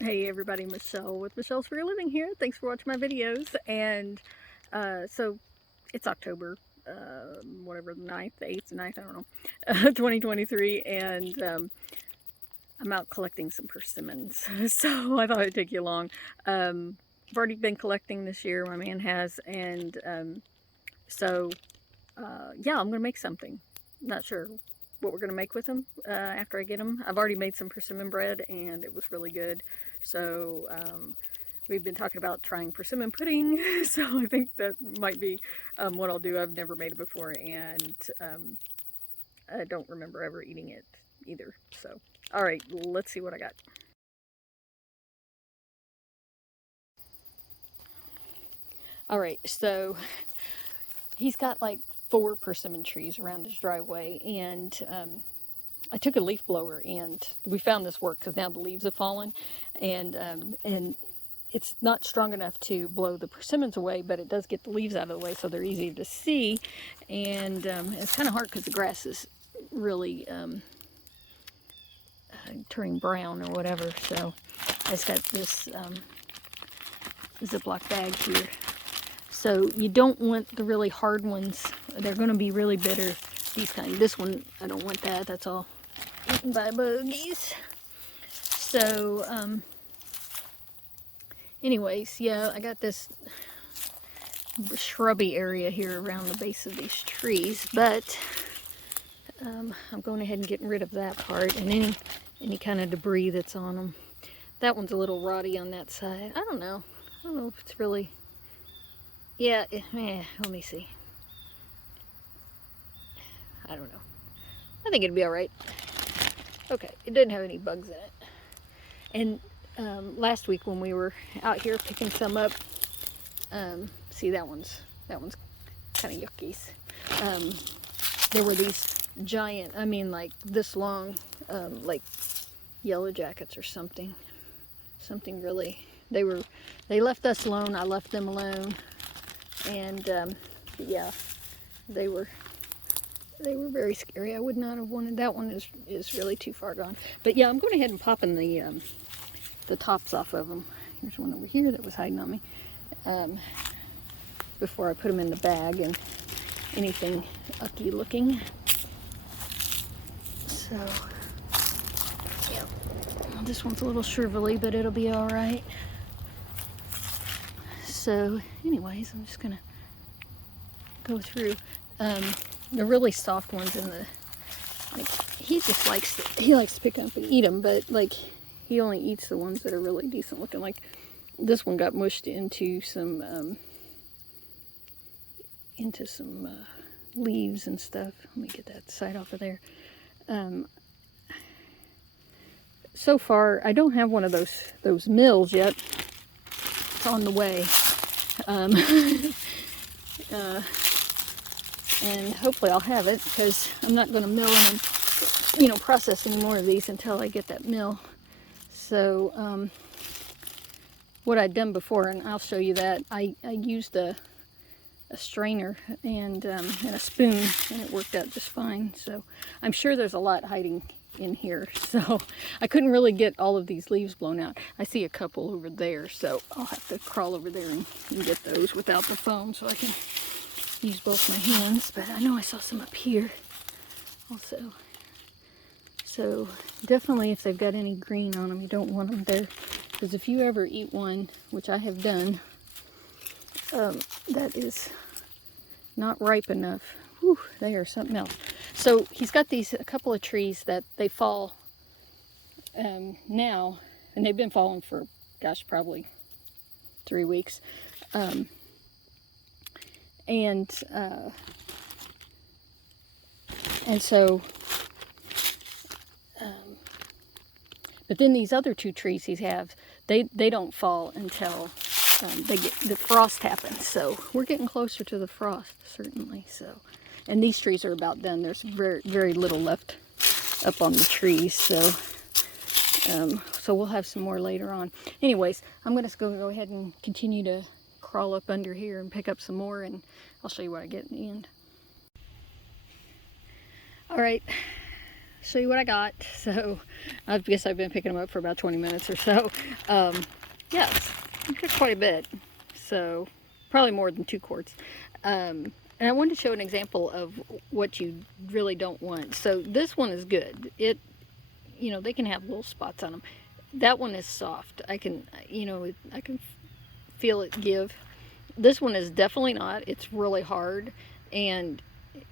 Hey everybody, Michelle with Michelle's For Your Living here. Thanks for watching my videos. And so it's October, whatever, the 9th, the 8th, the 9th, I don't know, 2023. And I'm out collecting some persimmons. So I thought it'd take you along. I've already been collecting this year, my man has. And yeah, I'm going to make something. Not sure what we're going to make with them after I get them. I've already made some persimmon bread and it was really good. So we've been talking about trying persimmon pudding. So I think that might be what I'll do. I've never made it before and I don't remember ever eating it either. So, all right, let's see what I got. All right, so he's got like 4 persimmon trees around his driveway, and I took a leaf blower and we found this worked because now the leaves have fallen, and it's not strong enough to blow the persimmons away, but it does get the leaves out of the way so they're easy to see. And it's kind of hard because the grass is really turning brown or whatever. So I just got this Ziploc bag here. So you don't want the really hard ones. They're going to be really bitter. These kind. This one, I don't want that. That's all eaten by buggies. So, anyways, yeah, I got this shrubby area here around the base of these trees, but I'm going ahead and getting rid of that part and any kind of debris that's on them. That one's a little rotty on that side. I don't know if it's really... Yeah, let me see. I don't know. I think it'd be all right. Okay, it didn't have any bugs in it. And last week when we were out here picking some up, see that one's kind of yuckies. There were these giant, I mean like this long, like yellow jackets or something really. They left us alone. I left them alone. And yeah, they were very scary. I would not have wanted that one. Is really too far gone. But yeah, I'm going ahead and popping the tops off of them. Here's one over here that was hiding on me before I put them in the bag and anything ucky looking. So yeah, well, this one's a little shrivelly, but it'll be all right. So anyways, I'm just gonna go through the really soft ones in the, like, he likes to pick up and eat them, but like he only eats the ones that are really decent looking. Like this one got mushed into some leaves and stuff. Let me get that side off of there. So far I don't have one of those mills yet. It's on the way. And hopefully I'll have it, because I'm not going to mill them and process any more of these until I get that mill. So what I'd done before, and I'll show you that, I used a strainer and a spoon, and it worked out just fine. So I'm sure there's a lot hiding in here, so I couldn't really get all of these leaves blown out. I see a couple over there, so I'll have to crawl over there and get those without the phone so I can use both my hands. But I know I saw some up here also. So definitely, if they've got any green on them, you don't want them there, because if you ever eat one, which I have done, that is not ripe enough. Whew, they are something else. So he's got a couple of trees that they fall now, and they've been falling for, gosh, probably 3 weeks. And so, but then these other 2 trees he has, they don't fall until the frost happens. So we're getting closer to the frost, certainly. So, and these trees are about done. There's very, very little left up on the trees. So, so we'll have some more later on. Anyways, I'm going to go ahead and continue to crawl up under here and pick up some more, and I'll show you what I get in the end. All right, show you what I got. So I guess I've been picking them up for about 20 minutes or so. Yeah, it's quite a bit. So probably more than 2 quarts. And I wanted to show an example of what you really don't want. So this one is good. It, you know, they can have little spots on them. That one is soft. I can, you know, I can feel it give. This one is definitely not. It's really hard, and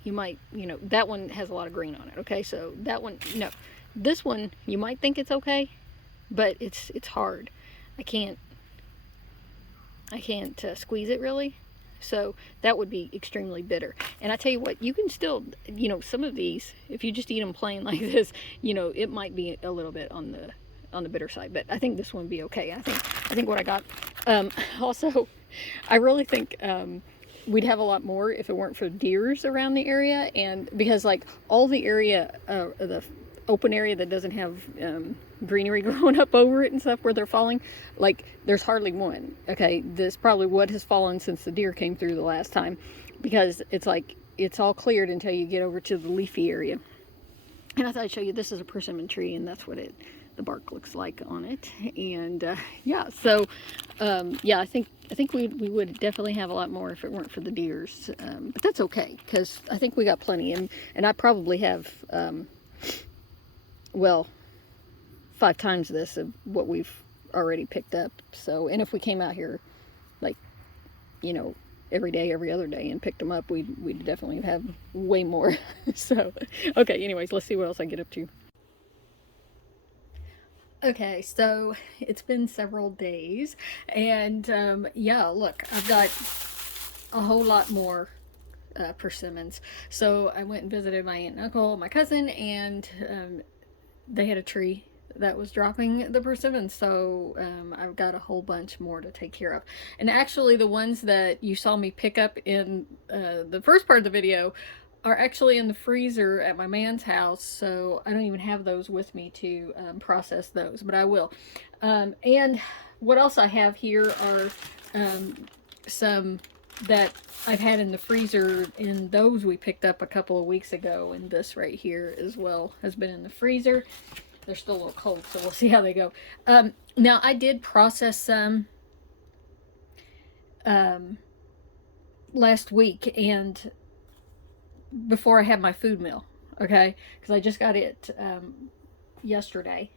you might, you know, that one has a lot of green on it. Okay, so that one, no. This one, you might think it's okay, but it's hard. I can't squeeze it really. So that would be extremely bitter. And I tell you what, you can still, you know, some of these, if you just eat them plain like this, you know, it might be a little bit on the bitter side, but I think this one would be okay. I think what I got. Also, I really think we'd have a lot more if it weren't for deers around the area, and because like all the area, the open area that doesn't have greenery growing up over it and stuff where they're falling, like there's hardly one. Okay, this probably what has fallen since the deer came through the last time, because it's like it's all cleared until you get over to the leafy area. And I thought I'd show you, this is a persimmon tree, and that's what the bark looks like on it. And yeah, so yeah, I think we would definitely have a lot more if it weren't for the deers, but that's okay, because I think we got plenty, and I probably have well, 5 times this of what we've already picked up. So, and if we came out here like, you know, every day, every other day and picked them up, we'd definitely have way more. So, okay, anyways, let's see what else I get up to. Okay, so it's been several days, and yeah, look, I've got a whole lot more persimmons. So I went and visited my aunt and uncle, my cousin, and they had a tree that was dropping the persimmons, so I've got a whole bunch more to take care of. And actually the ones that you saw me pick up in the first part of the video are actually in the freezer at my man's house, so I don't even have those with me to process those, but I will. And what else I have here are some that I've had in the freezer, and those we picked up a couple of weeks ago, and this right here as well has been in the freezer. They're still a little cold, so we'll see how they go. Now, I did process some last week, and before I had my food mill, okay, because I just got it yesterday,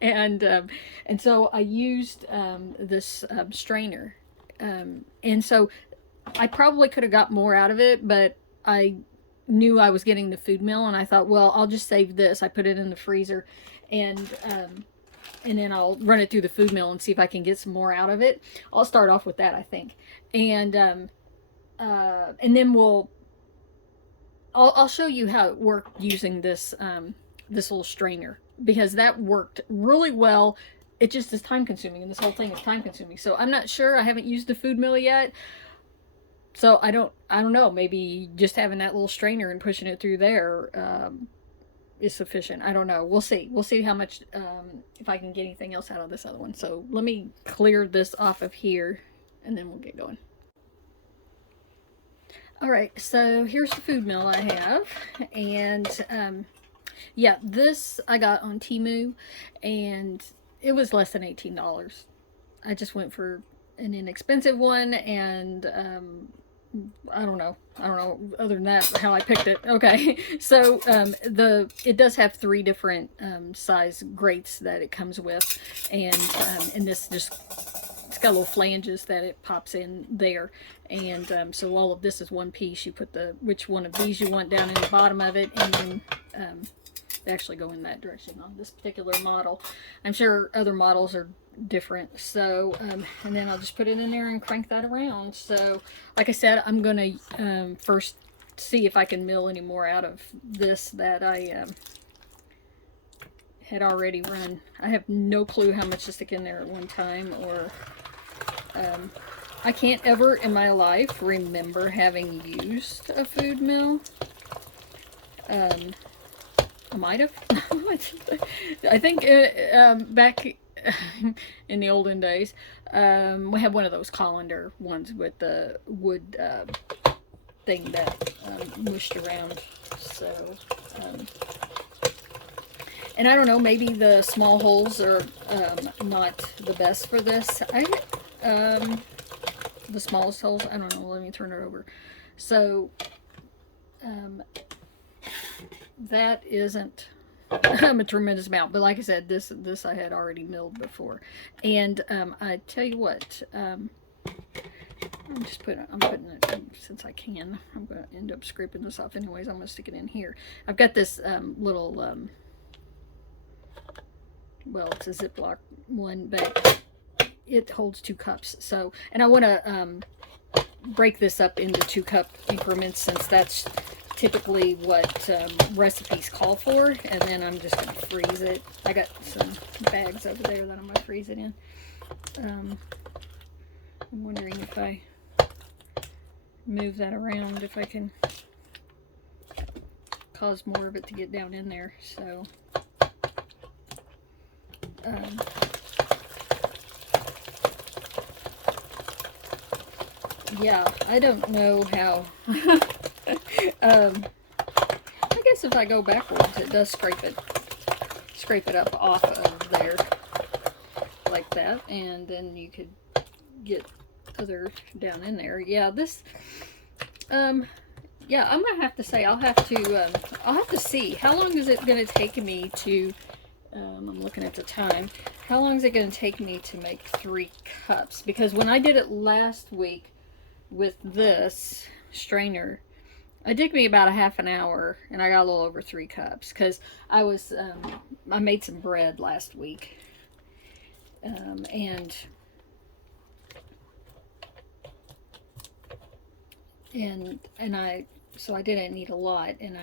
and so I used this strainer, and so I probably could have got more out of it, but I knew I was getting the food mill, and I thought, well, I'll just save this. I put it in the freezer, and then I'll run it through the food mill and see if I can get some more out of it. I'll start off with that, I think, and then I'll show you how it worked using this this little strainer, because that worked really well. It just is time consuming, and this whole thing is time consuming. So I'm not sure. I haven't used the food mill yet. So I don't know, maybe just having that little strainer and pushing it through there is sufficient. I don't know. We'll see. We'll see how much, if I can get anything else out of this other one. So let me clear this off of here, and then we'll get going. Alright, so here's the food mill I have, and yeah, this I got on Temu, and it was less than $18. I just went for an inexpensive one, and I don't know other than that how I picked it. Okay, so it does have 3 different size grates that it comes with, and this just, it's got little flanges that it pops in there, and so all of this is one piece. You put which one of these you want down in the bottom of it, and then they actually go in that direction on this particular model. I'm sure other models are different. So and then I'll just put it in there and crank that around. So like I said, I'm gonna first see if I can mill any more out of this that I had already run. I have no clue how much to stick in there at one time, or I can't ever in my life remember having used a food mill. I might have. I think back in the olden days, we had one of those colander ones with the wood thing that mushed around. So And I don't know, maybe the small holes are not the best for this. The smallest holes, I don't know, let me turn it over. So that isn't a tremendous amount, but like I said, this I had already milled before. And I tell you what, I'm putting it, since I can, I'm going to end up scraping this off anyways. I'm going to stick it in here. I've got this little, well, it's a Ziploc one, but it holds 2 cups. So, and I want to break this up into 2-cup increments, since that's typically what recipes call for. And then I'm just going to freeze it. I got some bags over there that I'm going to freeze it in. I'm wondering if I move that around, if I can cause more of it to get down in there. So yeah, I don't know how. I guess if I go backwards, it does scrape it up off of there like that, and then you could get other down in there. Yeah, this yeah, I'm gonna have to say I'll have to see how long is it gonna take me to I'm looking at the time. How long is it gonna take me to make 3 cups? Because when I did it last week with this strainer, it took me about a half an hour, and I got a little over 3 cups, because I made some bread last week, and so I didn't need a lot, and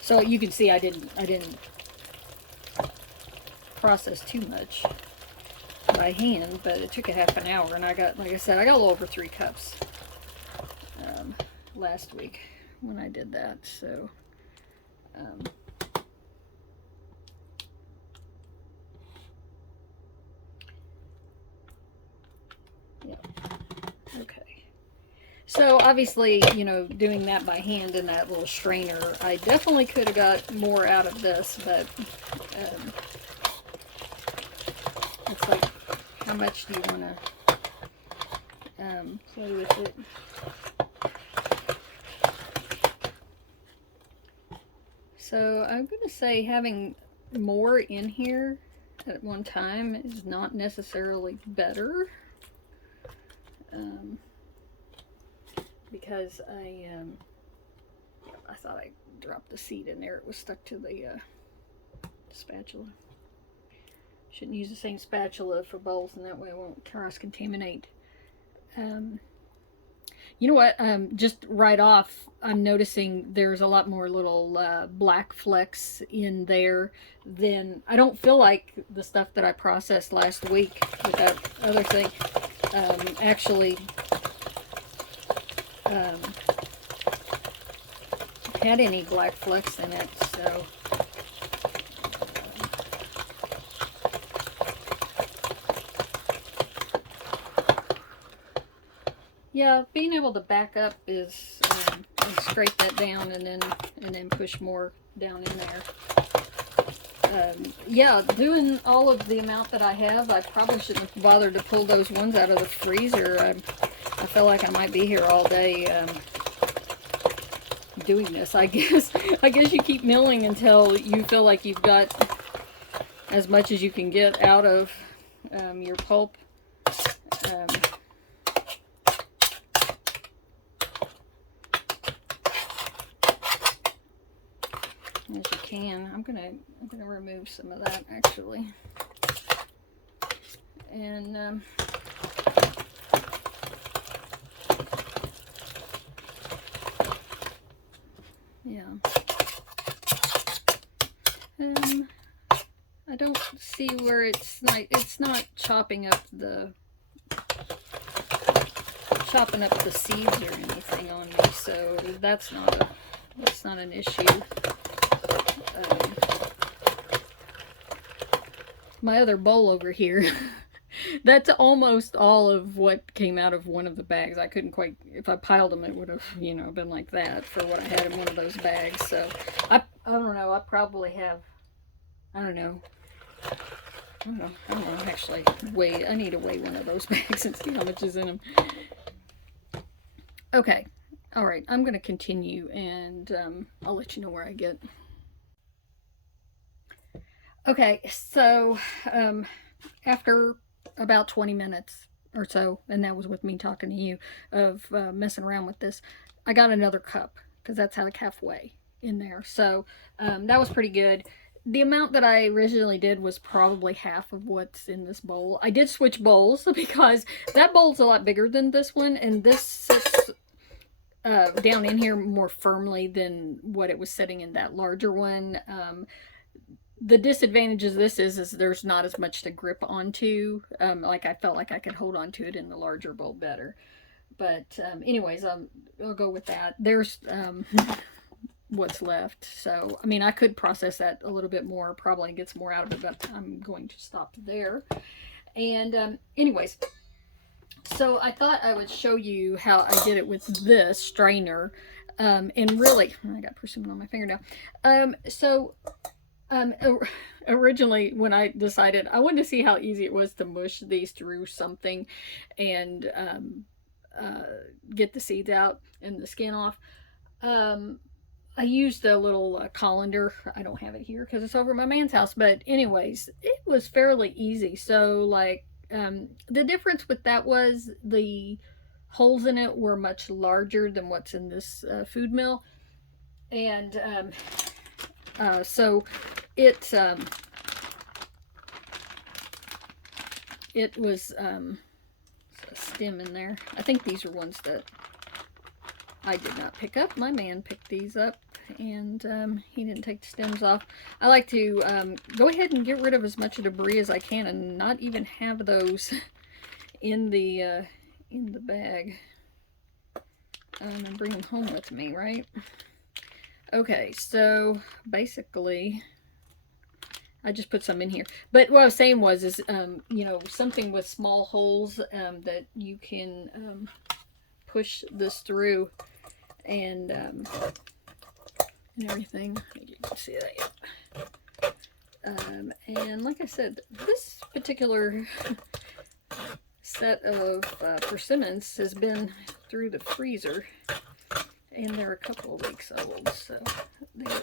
so you can see I didn't process too much by hand, but it took a half an hour, and I got, like I said, I got a little over 3 cups last week when I did that. So yeah, okay. So obviously, you know, doing that by hand in that little strainer, I definitely could have got more out of this, but it's like, how much do you want to play with it? So I'm going to say having more in here at one time is not necessarily better, because I thought I dropped the seed in there. It was stuck to the spatula. Shouldn't use the same spatula for bowls, and that way I won't cross-contaminate. You know what? Just right off, I'm noticing there's a lot more little black flecks in there than, I don't feel like the stuff that I processed last week with that other thing actually had any black flecks in it. So yeah, being able to back up is and scrape that down, and then push more down in there. Yeah, doing all of the amount that I have, I probably shouldn't have bothered to pull those ones out of the freezer. I feel like I might be here all day doing this. I guess you keep milling until you feel like you've got as much as you can get out of your pulp. As you can. I'm gonna remove some of that actually, and yeah. I don't see where it's not chopping up the seeds or anything on me, so that's not an issue. My other bowl over here, That's almost all of what came out of one of the bags. I couldn't quite, if I piled them, it would have, you know, been like that for what I had in one of those bags. So I don't know. I probably have, I don't know. I don't know, actually. I need to weigh one of those bags and see how much is in them. Okay. All right. I'm going to continue, and I'll let you know where I get. Okay. So after about 20 minutes or so, and that was with me talking to you, of messing around with this, I got another cup because that's like halfway in there. So that was pretty good. The amount that I originally did was probably half of what's in this bowl. I did switch bowls because that bowl's a lot bigger than this one, and this sits down in here more firmly than what it was sitting in that larger one. The disadvantage of this is there's not as much to grip onto. Like I felt like I could hold onto it in the larger bowl better. But anyways, I'll go with that. There's what's left. So, I mean, I could process that a little bit more, probably gets more out of it, but I'm going to stop there. And anyways, so I thought I would show you how I did it with this strainer. And really, I got persimmon on my finger now. Originally, when I decided, I wanted to see how easy it was to mush these through something and get the seeds out and the skin off. I used a little colander. I don't have it here because it's over at my man's house. But anyways, it was fairly easy. So like the difference with that was the holes in it were much larger than what's in this food mill. And so it was a stem in there. I think these are ones that I did not pick up. My man picked these up, and he didn't take the stems off. I like to go ahead and get rid of as much debris as I can and not even have those in the bag. And bring them home with me, right? Okay, so basically I just put some in here. But what I was saying was you know, something with small holes that you can push this through and everything. You can see that yet. And like I said, this particular set of persimmons has been through the freezer, and they're a couple of weeks old, so they're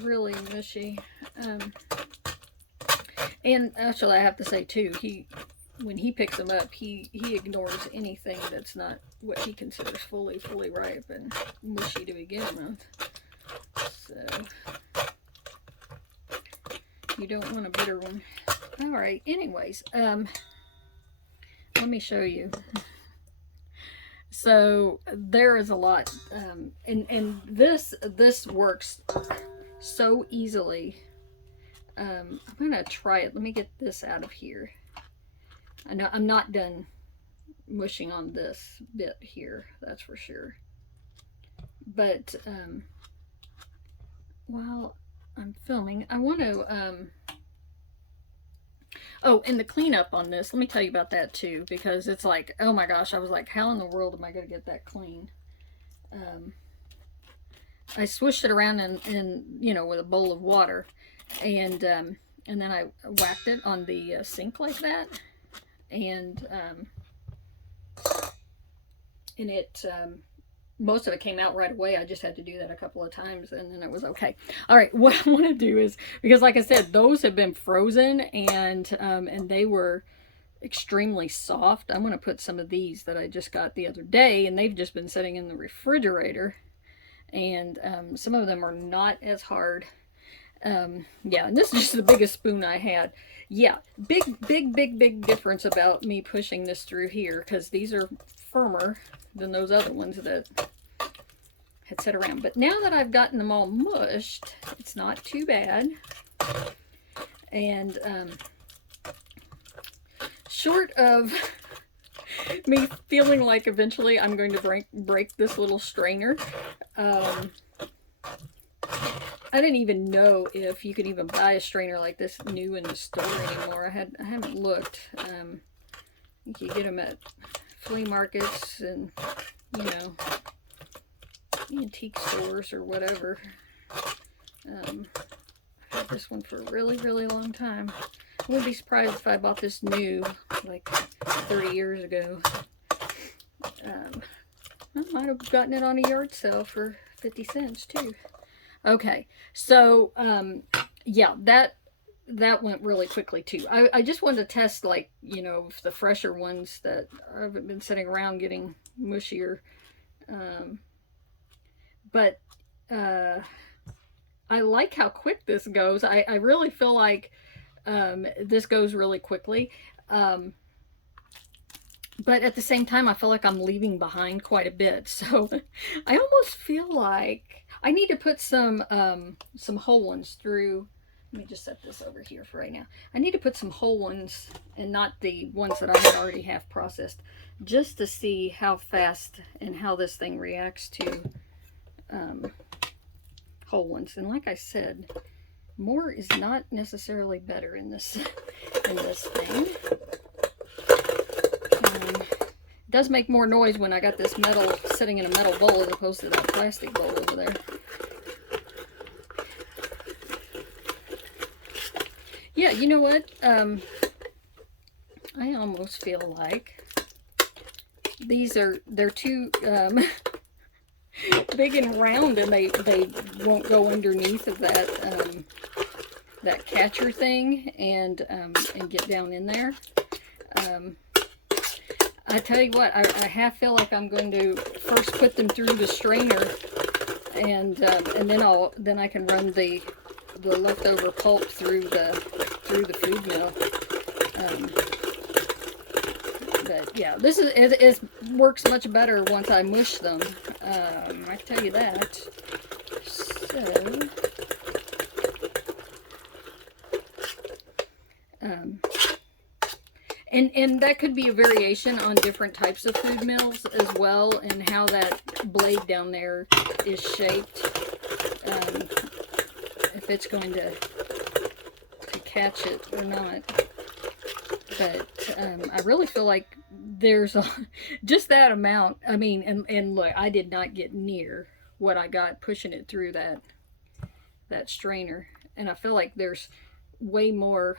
really mushy. And actually, I have to say too, when he picks them up, he ignores anything that's not what he considers fully ripe and mushy to begin with. So you don't want a bitter one. All right. Anyways, let me show you. So there is a lot, and this works so easily. I'm gonna try it. Let me get this out of here. I know I'm not done mushing on this bit here, that's for sure. But while I'm filming, I want to oh, and the cleanup on this, let me tell you about that too, because it's like, oh my gosh, I was like, how in the world am I going to get that clean? I swished it around in you know, with a bowl of water, and then I whacked it on the sink like that, and it most of it came out right away. I just had to do that a couple of times, and then it was okay. All right, what I want to do is, because like I said, those have been frozen, and they were extremely soft. I'm going to put some of these that I just got the other day, and they've just been sitting in the refrigerator, and some of them are not as hard. Yeah, and this is just the biggest spoon I had. Yeah, big difference about me pushing this through here, because these are firmer than those other ones that had set around. But now that I've gotten them all mushed, it's not too bad. And short of me feeling like eventually I'm going to break this little strainer, I didn't even know if you could even buy a strainer like this new in the store anymore. I haven't looked. You can get them at flea markets and, you know, antique stores or whatever. I've had this one for a really, really long time. I wouldn't be surprised if I bought this new, like 30 years ago. I might have gotten it on a yard sale for 50 cents too. Okay, so yeah, that went really quickly too. I just wanted to test, like, you know, if the fresher ones that haven't been sitting around getting mushier. But I like how quick this goes. I really feel like this goes really quickly. But at the same time, I feel like I'm leaving behind quite a bit. So I almost feel like I need to put some whole ones through. Let me just set this over here for right now. I need to put some whole ones and not the ones that I had already half processed, just to see how fast and how this thing reacts to whole ones. And like I said, more is not necessarily better in this thing. It does make more noise when I got this metal sitting in a metal bowl as opposed to that plastic bowl over there. Yeah, you know what? I almost feel like they're too big and round, and they won't go underneath of that that catcher thing and get down in there. I tell you what, I half feel like I'm going to first put them through the strainer, and then I can run the leftover pulp through the food mill. But yeah, it works much better once I mush them. I can tell you that. So, and that could be a variation on different types of food mills as well, and how that blade down there is shaped. If it's going to catch it or not. But I really feel like there's just that amount. I mean, and look, I did not get near what I got pushing it through that strainer, and I feel like there's way more.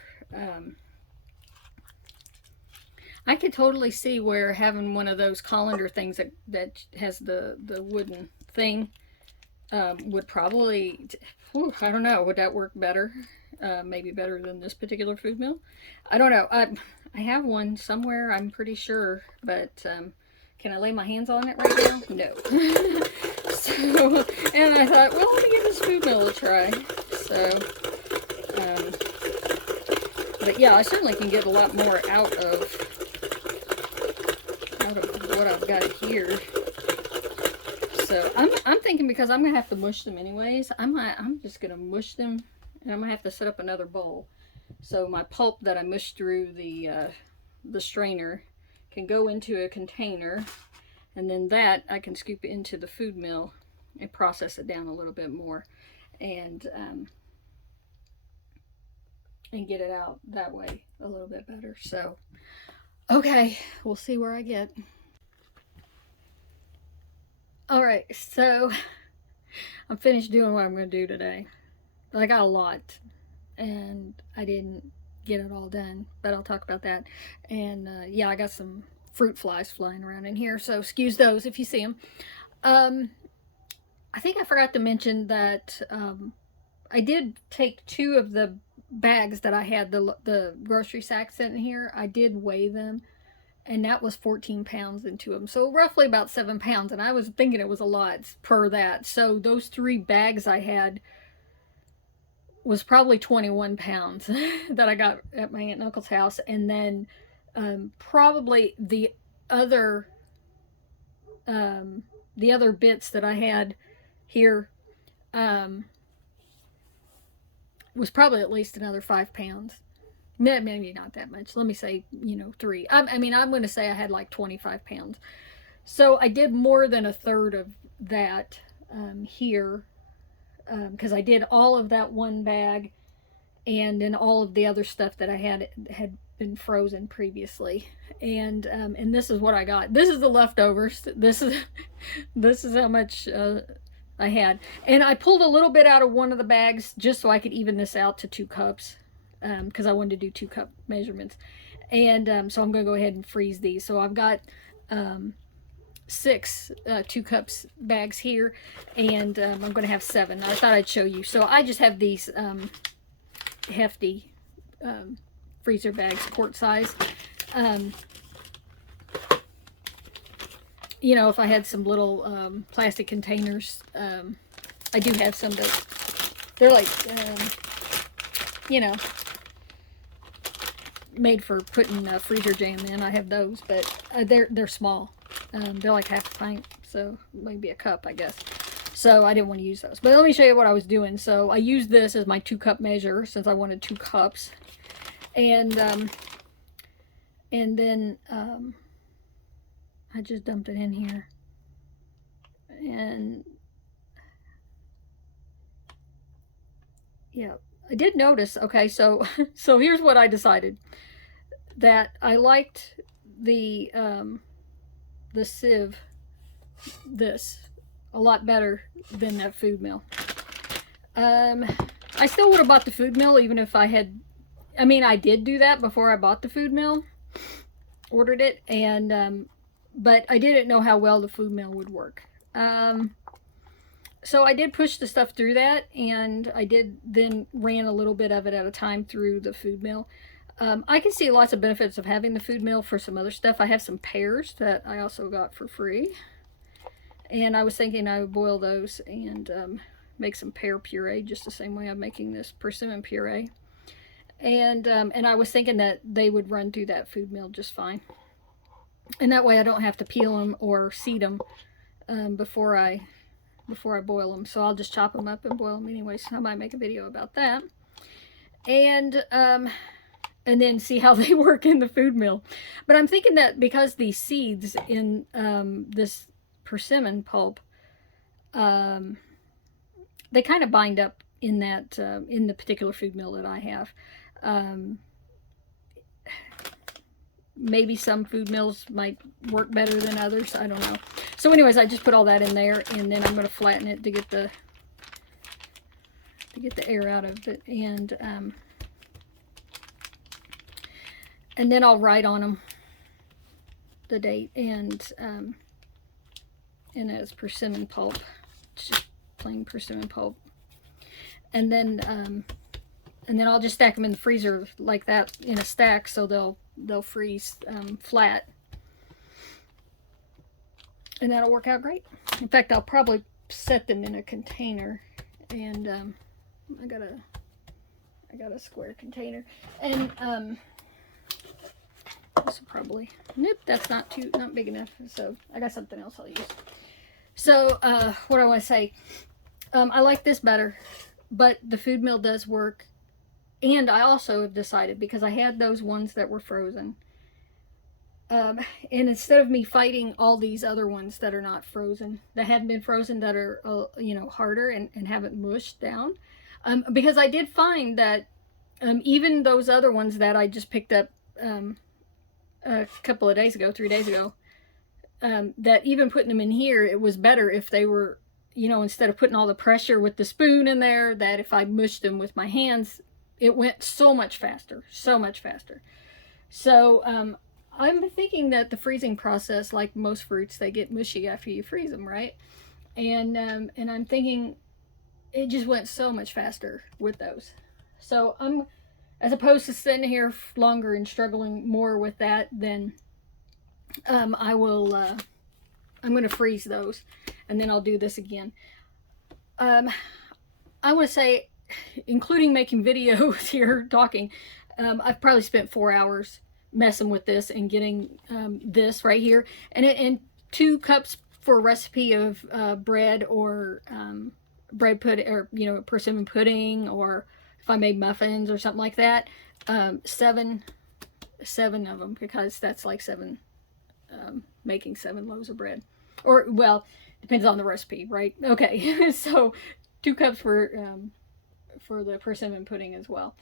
I could totally see where having one of those colander things that has the wooden thing would probably, I don't know, would that work better? Maybe better than this particular food mill. I don't know. I have one somewhere, I'm pretty sure, but can I lay my hands on it right now? No. So, and I thought, well, let me give this food mill a try. So, but yeah, I certainly can get a lot more out of what I've got here. So I'm thinking, because I'm gonna have to mush them anyways, I'm just gonna mush them, and I'm gonna have to set up another bowl. So my pulp that I mushed through the strainer can go into a container, and then that I can scoop it into the food mill and process it down a little bit more, and get it out that way a little bit better. So, okay, we'll see where I get. All right, so I'm finished doing what I'm going to do today. I got a lot, and I didn't get it all done, but I'll talk about that. And yeah, I got some fruit flies flying around in here, so excuse those if you see them. I think I forgot to mention that I did take 2 of the bags that I had, the grocery sacks in here. I did weigh them, and that was 14 pounds in 2 of them, so roughly about 7 pounds, and I was thinking it was a lot per that. So those 3 bags I had was probably 21 pounds that I got at my aunt and uncle's house, and then probably the other bits that I had here was probably at least another 5 pounds. Maybe not that much. Let me say, 3. I mean, I'm going to say I had like 25 pounds. So I did more than a third of that here. because I did all of that one bag, and then all of the other stuff that I had been frozen previously. And this is what I got. This is the leftovers. This is how much I had. And I pulled a little bit out of one of the bags just so I could even this out to 2 cups, because I wanted to do 2 cup measurements. And so I'm going to go ahead and freeze these. So I've got 6 2 cups bags here, and I'm going to have 7. I thought I'd show you. So I just have these hefty freezer bags, quart size. You know, if I had some little plastic containers, I do have some that they're like, you know, made for putting freezer jam in. I have those, but they're small. They're like half a pint, so maybe a cup, I guess. So I didn't want to use those. But let me show you what I was doing. So I used this as my 2 cup measure since I wanted 2 cups. And then I just dumped it in here. And yeah, I did notice, okay, so here's what I decided. That I liked the sieve, this, a lot better than that food mill. I still would have bought the food mill even if I had, I mean, I did do that before I bought the food mill, ordered it, and but I didn't know how well the food mill would work. So I did push the stuff through that, and I did then ran a little bit of it at a time through the food mill. I can see lots of benefits of having the food mill for some other stuff. I have some pears that I also got for free, and I was thinking I would boil those and make some pear puree just the same way I'm making this persimmon puree. And I was thinking that they would run through that food mill just fine, and that way I don't have to peel them or seed them before I boil them. So I'll just chop them up and boil them anyway. So I might make a video about that, and then see how they work in the food mill. But I'm thinking that because these seeds in this persimmon pulp, they kind of bind up in that in the particular food mill that I have. Maybe some food mills might work better than others. I don't know. So anyways, I just put all that in there, and then I'm going to flatten it to get the air out of it, and then I'll write on them the date, and it's persimmon pulp. It's just plain persimmon pulp. And then I'll just stack them in the freezer like that in a stack, so they'll freeze flat, and that'll work out great. In fact, I'll probably set them in a container, and I got a square container, and this will probably, nope, that's not big enough, so I got something else I'll use. So what I want to say, I like this better, but the food mill does work. And I also have decided, because I had those ones that were frozen, and instead of me fighting all these other ones that are not frozen, that haven't been frozen, that are you know, harder and haven't mushed down, because I did find that even those other ones that I just picked up a couple of days ago, 3 days ago, that even putting them in here, it was better if they were, you know, instead of putting all the pressure with the spoon in there, that if I mushed them with my hands, it went so much faster, so much faster. So I'm thinking that the freezing process, like most fruits, they get mushy after you freeze them, right? And I'm thinking it just went so much faster with those. So as opposed to sitting here longer and struggling more with that, then I'm going to freeze those, and then I'll do this again. I want to say, including making videos here, talking, I've probably spent 4 hours messing with this and getting this right here, and 2 cups for a recipe of bread or bread pudding, or, you know, persimmon pudding, or if I made muffins or something like that, 7 of them, because that's like 7, making 7 loaves of bread, or, well, depends on the recipe, right? Okay, so 2 cups for the persimmon pudding as well.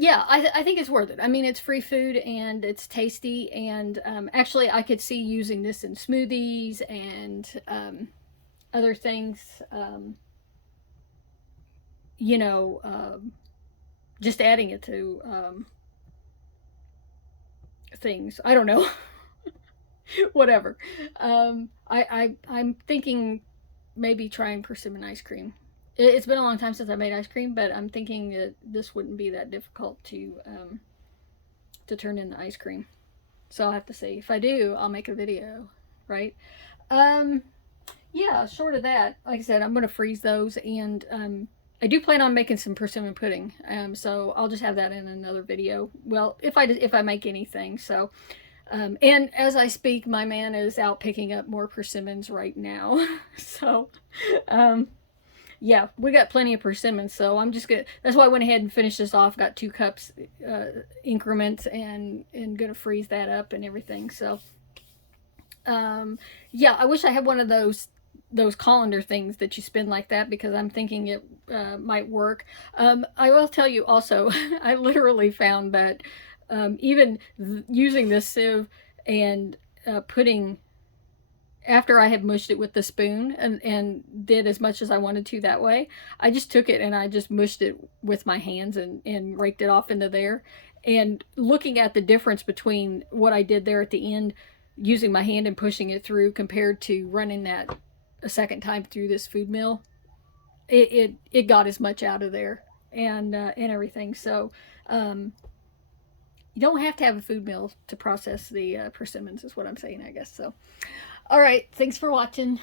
Yeah, I think it's worth it. I mean, it's free food and it's tasty. And actually, I could see using this in smoothies and other things. You know, just adding it to things. I don't know. Whatever. I'm thinking maybe trying persimmon ice cream. It's been a long time since I made ice cream, but I'm thinking that this wouldn't be that difficult to turn into ice cream. So I'll have to see. If I do, I'll make a video, right? Um, yeah, short of that, like I said, I'm gonna freeze those, and I do plan on making some persimmon pudding. So I'll just have that in another video. Well, if I make anything, so. And as I speak, my man is out picking up more persimmons right now. So, um, yeah, we got plenty of persimmons. So I'm just gonna. That's why I went ahead and finished this off. Got 2 cups increments, and gonna freeze that up and everything. So, yeah, I wish I had one of those colander things that you spin like that, because I'm thinking it might work. I will tell you also, I literally found that even using this sieve and putting, after I had mushed it with the spoon and did as much as I wanted to that way, I just took it and I just mushed it with my hands and raked it off into there. And looking at the difference between what I did there at the end, using my hand and pushing it through, compared to running that a second time through this food mill, it got as much out of there and everything. So you don't have to have a food mill to process the persimmons, is what I'm saying, I guess. So, all right, thanks for watching.